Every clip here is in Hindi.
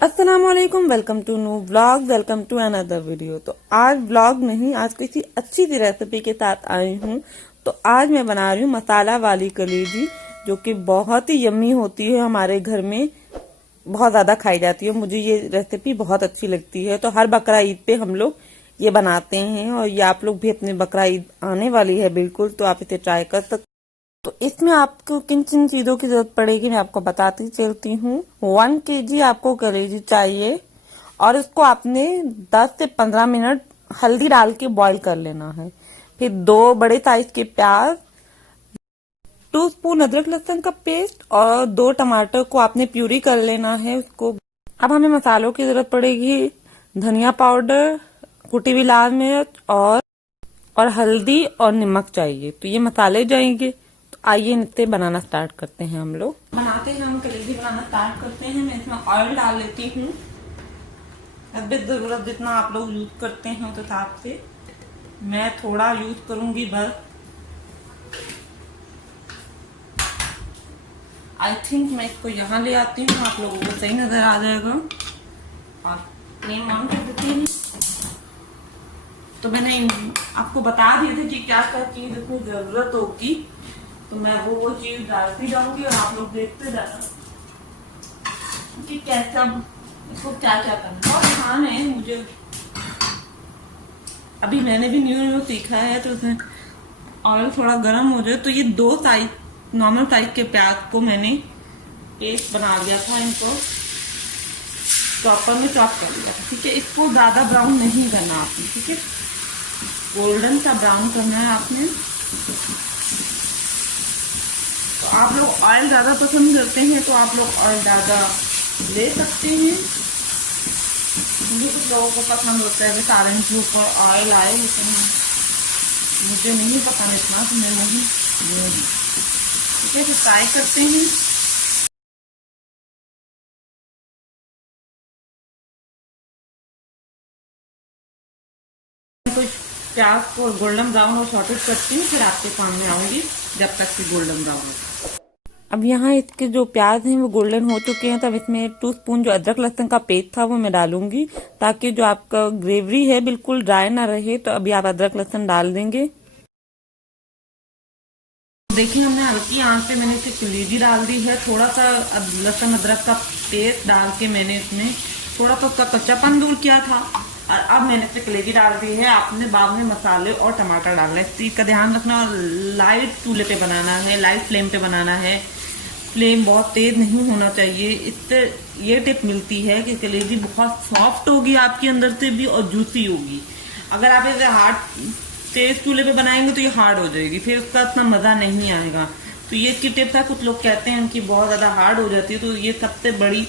अस्सलाम वालेकुम, welcome to new blog, welcome to another video. तो आज ब्लॉग नहीं, आज किसी अच्छी सी रेसिपी के साथ आई हूँ। तो आज मैं बना रही हूँ मसाला वाली कलेजी, जो कि बहुत ही यम्मी होती है। हमारे घर में बहुत ज्यादा खाई जाती है। मुझे ये रेसिपी बहुत अच्छी लगती है। तो हर बकरा ईद पे हम लोग ये बनाते हैं, और ये आप लोग भी अपने बकरा ईद आने वाली है बिल्कुल, तो आप इसे ट्राई कर सकते। तो इसमें आपको किन किन चीजों की जरूरत पड़ेगी मैं आपको बताती चलती हूँ। 1 kg आपको कलेजी चाहिए, और इसको आपने 10 से 15 मिनट हल्दी डाल के बॉईल कर लेना है। फिर 2 बड़े साइज के प्याज, 2 स्पून अदरक लहसुन का पेस्ट, और 2 टमाटर को आपने प्यूरी कर लेना है उसको। अब हमें मसालों की जरूरत पड़ेगी। धनिया पाउडर, कुटी हुई लाल मिर्च, और हल्दी और नमक चाहिए। तो ये मसाले जाएंगे। आइए इसे बनाना स्टार्ट करते हैं। हम लोग बनाते हैं, हम कलेजी बनाना स्टार्ट करते हैं। मैं इसमें ऑयल डाल लेती हूँ। अब जरूरत जितना आप लोग यूज करते हैं उस हिसाब से। मैं थोड़ा यूज करूंगी बस। आई थिंक मैं इसको यहाँ ले आती हूँ, आप लोगों को सही नजर आ जाएगा। और फ्लेम ऑन कर देती हूँ। तो मैंने आपको बता दिए थे कि क्या क्या चीज इसमें जरूरत होगी, तो मैं वो चीज डालती जाऊंगी और आप लोग देखते जाना कि कैसा इसको क्या क्या करना है। बहुत आसान है। मुझे अभी मैंने भी न्यू सीखा है, तो उसमें ऑयल थोड़ा गर्म हो जाए। तो ये 2 साइज नॉर्मल साइज के प्याज को मैंने पेस्ट बना लिया था, इनको चॉपर में चॉप कर लिया था। ठीक है, इसको ज्यादा ब्राउन नहीं करना आपने। ठीक है, गोल्डन सा ब्राउन करना है आपने। तो आप लोग ऑयल ज्यादा पसंद करते हैं तो आप लोग ऑयल ज्यादा ले सकते हैं। मुझे कुछ लोगों को पसंद होता है कि सारे के ऊपर ऑयल आए, लेकिन मुझे नहीं पसंद इतना, तो मैं नहीं लूँगी। ठीक है, तो फ्राई करते हैं। तो प्याज को गोल्डन ब्राउन और सॉटेड करती हूँ, फिर आपके सामने आऊंगी जब तक कि गोल्डन ब्राउन हो। अब यहाँ इसके जो प्याज हैं वो गोल्डन हो चुके हैं। तब इसमें 2 स्पून जो अदरक लहसुन का पेस्ट था वो मैं डालूंगी, ताकि जो आपका ग्रेवी है बिल्कुल ड्राई ना रहे। तो अभी आप अदरक लहसुन डाल देंगे। देखिए, हमने हल्की आंच पे मैंने इसे कलेजी डाल दी है। थोड़ा सा लहसुन अदरक का पेस्ट डाल के मैंने इसमें थोड़ा सा उसका कच्चापन दूर किया था, और अब मैंने इसे कलेजी डाल दी है। आपने बाद में मसाले और टमाटर डालना है। इस चीज का ध्यान रखना। और लाइट चूल्हे पे बनाना है, लाइट फ्लेम पे बनाना है। फ्लेम बहुत तेज नहीं होना चाहिए। इससे ये टिप मिलती है कि कलेजी बहुत सॉफ्ट होगी आपके अंदर से भी, और जूसी होगी। अगर आप इसे हार्ड तेज चूल्हे पे बनाएंगे तो ये हार्ड हो जाएगी, फिर उसका इतना मजा नहीं आएगा। तो ये इसकी टिप है। कुछ लोग कहते हैं कि बहुत ज्यादा हार्ड हो जाती है, तो ये सबसे बड़ी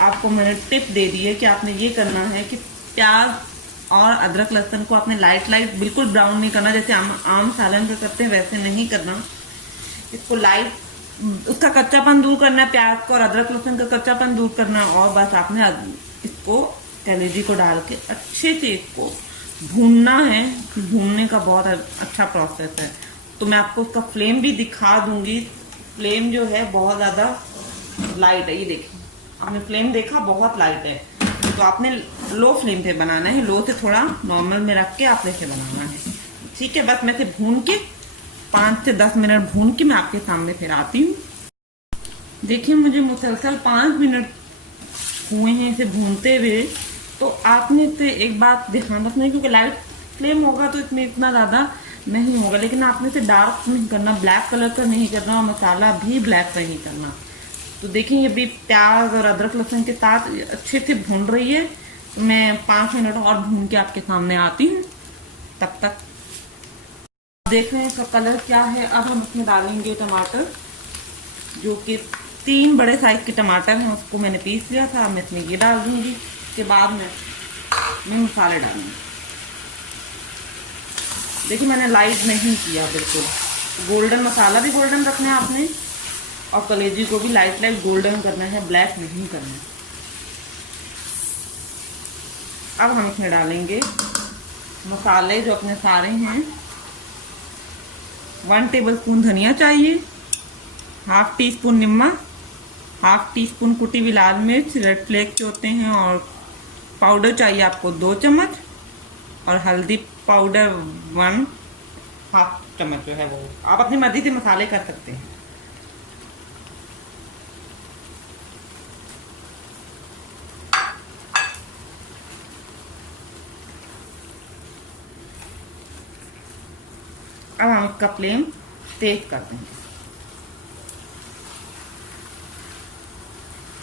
आपको मैंने टिप दे दी है कि आपने ये करना है कि प्याज और अदरक लहसुन को आपने लाइट लाइट बिल्कुल ब्राउन नहीं करना, जैसे आम सालन पे करते हैं वैसे नहीं करना। इसको लाइट उसका कच्चापन दूर करना है, प्याज को और अदरक लहसुन का कच्चापन दूर करना। और बस आपने इसको कलेजी को डाल के अच्छे से इसको भूनना है। भूनने का बहुत अच्छा प्रोसेस है। तो मैं आपको उसका फ्लेम भी दिखा दूंगी। फ्लेम जो है बहुत ज्यादा लाइट है। ये देखिए, आपने फ्लेम देखा, बहुत लाइट है। तो आपने लो फ्लेम पे बनाना है। लो से थोड़ा नॉर्मल में रख के आपने इसे बनाना है। ठीक है, बस मैं इसे भून के 5 से 10 मिनट भून के मैं आपके सामने फिर आती हूँ। देखिए, मुझे मुसलसल 5 मिनट हुए हैं इसे भूनते हुए। तो आपने इसे एक बात ध्यान रखना है, क्योंकि लाइट फ्लेम होगा तो इसमें इतना ज्यादा नहीं होगा, लेकिन आपने इसे डार्क नहीं करना, ब्लैक कलर का नहीं करना, और मसाला भी ब्लैक नहीं करना। तो देखिए, ये भी प्याज और अदरक लहसुन के साथ अच्छे से भून रही है। तो मैं 5 मिनट और भून के आपके सामने आती हूँ। तब तक देख रहे हैं इसका कलर क्या है। अब हम इसमें डालेंगे टमाटर, जो कि 3 बड़े साइज के टमाटर हैं, उसको मैंने पीस लिया था। मैं इसमें ये डाल दूंगी। के बाद में मैं मसाले डालूंगी। देखिए, मैंने लाइट नहीं किया, बिल्कुल गोल्डन। मसाला भी गोल्डन रखना है आपने, और कलेजी को भी लाइट लाइट गोल्डन करना है, ब्लैक नहीं करना है। अब हम इसमें डालेंगे मसाले जो अपने सारे हैं। 1 टेबल स्पून धनिया चाहिए, ½ टी स्पून नमक, हाफ टी स्पून कुटी हुई लाल मिर्च, रेड फ्लेक्स होते हैं, और पाउडर चाहिए आपको 2 चम्मच, और हल्दी पाउडर 1 हाफ चम्मच जो है वो आप अपनी मर्जी से मसाले कर सकते हैं। अब हम इसका फ्लेम तेज कर देंगे।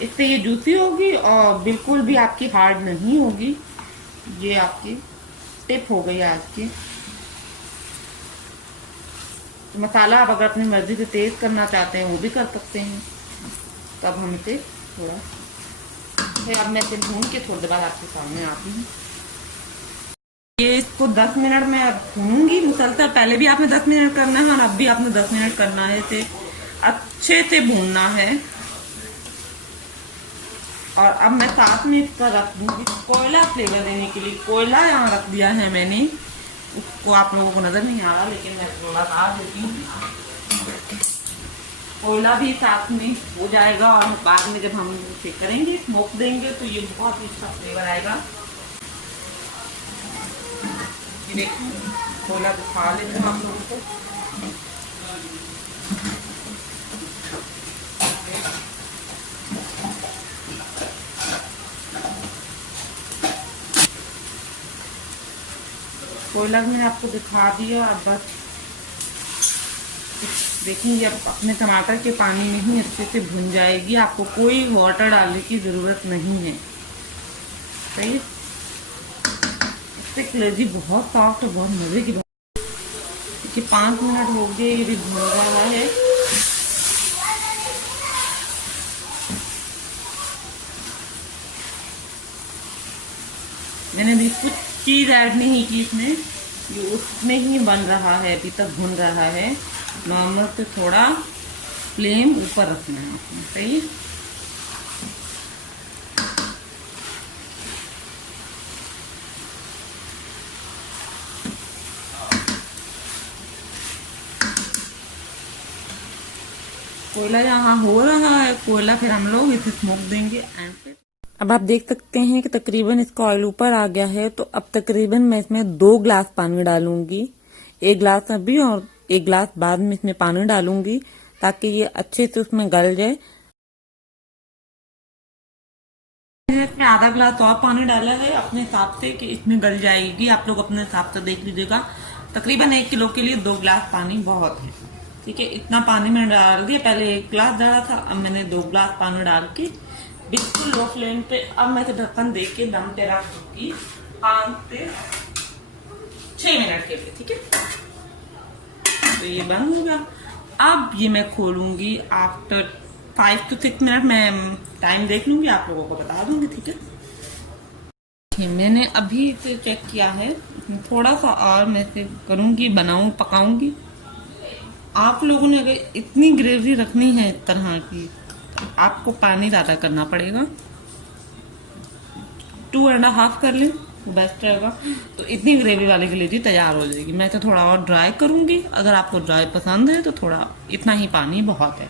इससे ये जूसी होगी और बिल्कुल भी आपकी हार्ड नहीं होगी। ये आपकी टिप हो गई आज की। तो मसाला आप अगर अपनी मर्जी से तेज करना चाहते हैं वो भी कर सकते हैं। तब हम इसे थोड़ा, फिर अब मैं इसे भून के थोड़ी देर बाद आपके सामने आती हूँ। ये इसको 10 मिनट में भूनूंगी मुसलसल। पहले भी आपने 10 मिनट करना है और अब भी आपने 10 मिनट करना है। इसे अच्छे से भूनना है। और अब मैं साथ में इसका रख दूंगी कोयला फ्लेवर देने के लिए। कोयला यहाँ रख दिया है मैंने, उसको आप लोगों को नजर नहीं आ रहा लेकिन मैं थोड़ा सा देती हूँ। कोयला भी साथ में हो जाएगा और बाद में जब हम इसे करेंगे, स्मोक देंगे, तो ये बहुत ही अच्छा फ्लेवर आएगा। ये देखिए कोयला दिखा लेते हैं आप लोगों को। कोयला मैंने आपको दिखा दिया। अब बस देखेंगे, अब अपने टमाटर के पानी में ही अच्छे से भुन जाएगी। आपको कोई वाटर डालने की ज़रूरत नहीं है। सही, इससे कलेजी बहुत सॉफ्ट और बहुत मज़े की बात। देखिए 5 मिनट हो गए, ये भी भुन रहा है। मैंने भी कुछ चीज़ ऐड नहीं की इसमें, ये उसमें ही बन रहा है, अभी तक भुन रहा है। नॉर्मल से थोड़ा फ्लेम ऊपर रखना है। सही, कोयला यहाँ हो रहा है, कोयला फिर हम लोग इसे स्मोक देंगे। एंड फिर अब आप देख सकते हैं कि तकरीबन इसका ऑयल ऊपर आ गया है। तो अब तकरीबन मैं इसमें 2 गिलास पानी डालूंगी। 1 गिलास अभी और 1 गिलास बाद में इसमें पानी डालूंगी ताकि ये अच्छे से उसमें गल जाए। मैंने इसमें आधा गिलास और पानी डाला है अपने हिसाब से कि इसमें गल जाएगी। आप लोग अपने हिसाब से देख लीजिएगा। तकरीबन 1 किलो के लिए 2 गिलास पानी बहुत है। ठीक है, इतना पानी मैंने डाल दिया। पहले 1 गिलास डाला था, अब मैंने 2 गिलास पानी डाल के बिल्कुल लो फ्लेम पे अब मैं इसे ढक्कन दे के दम पे रख दूंगी 5 से 6 मिनट के लिए। ठीक है, तो ये बंद हो गया। अब ये मैं खोलूंगी आफ्टर 5 to 6 मिनट। मैं टाइम देख लूंगी, आप लोगों को बता दूंगी। ठीक है, मैंने अभी इसे चेक किया है। थोड़ा सा और मैं इसे करूंगी, पकाऊंगी। आप लोगों ने अगर इतनी ग्रेवी रखनी है इस तरह की, आपको पानी ज़्यादा करना पड़ेगा। 2.5 कर लें तो बेस्ट रहेगा। तो इतनी ग्रेवी वाली कलेजी तैयार हो जाएगी। मैं इसे थोड़ा और ड्राई करूंगी। अगर आपको ड्राई पसंद है तो थोड़ा इतना ही पानी बहुत है।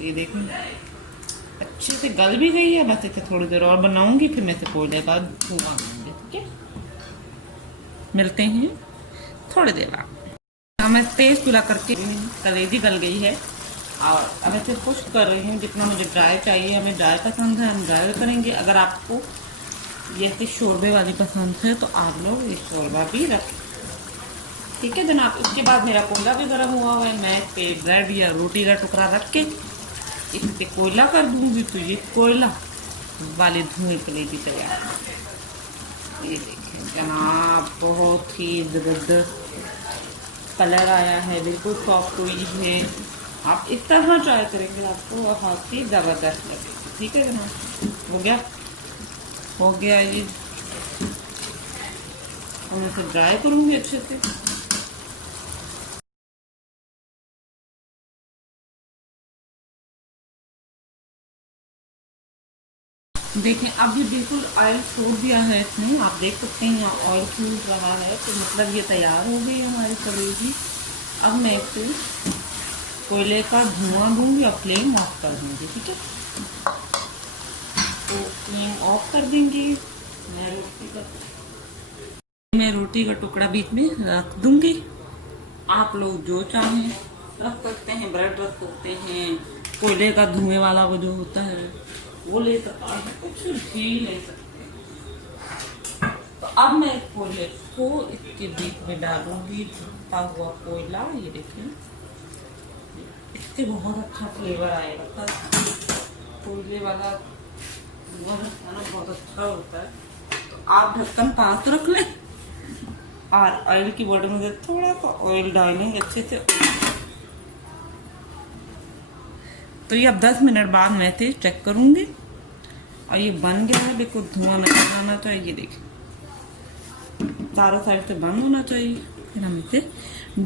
ये देखिए अच्छे से गल भी गई है। बस इसे थोड़ी देर और बनाऊंगी, फिर मैं इसे कोयले का धुआं दूंगी। ठीक है, मिलते हैं थोड़ी देर बाद। मैं तेज चूल्हा करके कलेजी गल गई है और अब इसे खुश्क कर रही हूँ। जितना मुझे ड्राई चाहिए, हमें ड्राई पसंद है हम ड्राई करेंगे। अगर आपको ये शोरबे वाली पसंद है तो आप लोग ये शोरबा भी रखें। ठीक है जनाब। उसके बाद मेरा कोयला भी गर्म हुआ है। मैं इस पे ब्रेड या रोटी का टुकड़ा रख के इस पे कोयला कर दूंगी। तो ये कोयला वाली धुएं कलेजी तैयार है। ये देखें जनाब, बहुत ही जबरदस्त कलर आया है, बिल्कुल सॉफ्ट हुई है। आप इस तरह ट्राई करेंगे, आपको बहुत ही ज़बरदस्त लगेगी। ठीक है जनाब, हो गया ये। और मैं इसे ड्राई करूँगी अच्छे से। देखें अब ये बिल्कुल ऑयल छोड़ दिया है इसने। आप देख सकते हैं यहाँ ऑयल छूट रहा है, तो मतलब ये तैयार हो गई हमारी कलेजी। अब मैं इसे कोयले का धुआं दूंगी और फ्लेम ऑफ कर दूंगी। ठीक है, तो फ्लेम ऑफ कर देंगे। मैं रोटी का टुकड़ा बीच में रख दूंगी। आप लोग जो चाहें रख सकते हैं, ब्रेड रख सकते हैं, कोयले का धुएं वाला वो जो होता है वो ले सकते हैं, कुछ भी ले सकते हैं। तो अब मैं कोयले को इसके बीच में डालूंगी, भुनता हुआ कोयला। ये देखिए, इससे बहुत अच्छा फ्लेवर आएगा। कोयले वाला धुआं खाना बहुत अच्छा होता है। तो आप ढक्कन पास रख लें और ऑयल की बॉटल में थोड़ा सा ऑयल डालेंगे अच्छे से। तो ये अब 10 मिनट बाद मैं इसे चेक करूंगी और ये बन गया है। देखो, धुआं निकल आना चाहिए, देखिए चारों साइड से बंद होना चाहिए। फिर हम इसे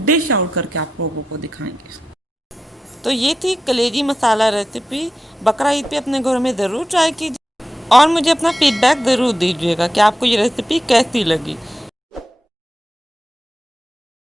डिश आउट करके आप लोगों को दिखाएंगे। तो ये थी कलेजी मसाला रेसिपी। बकरा ईद पे अपने घर में ज़रूर ट्राई कीजिए और मुझे अपना फीडबैक ज़रूर दीजिएगा कि आपको ये रेसिपी कैसी लगी।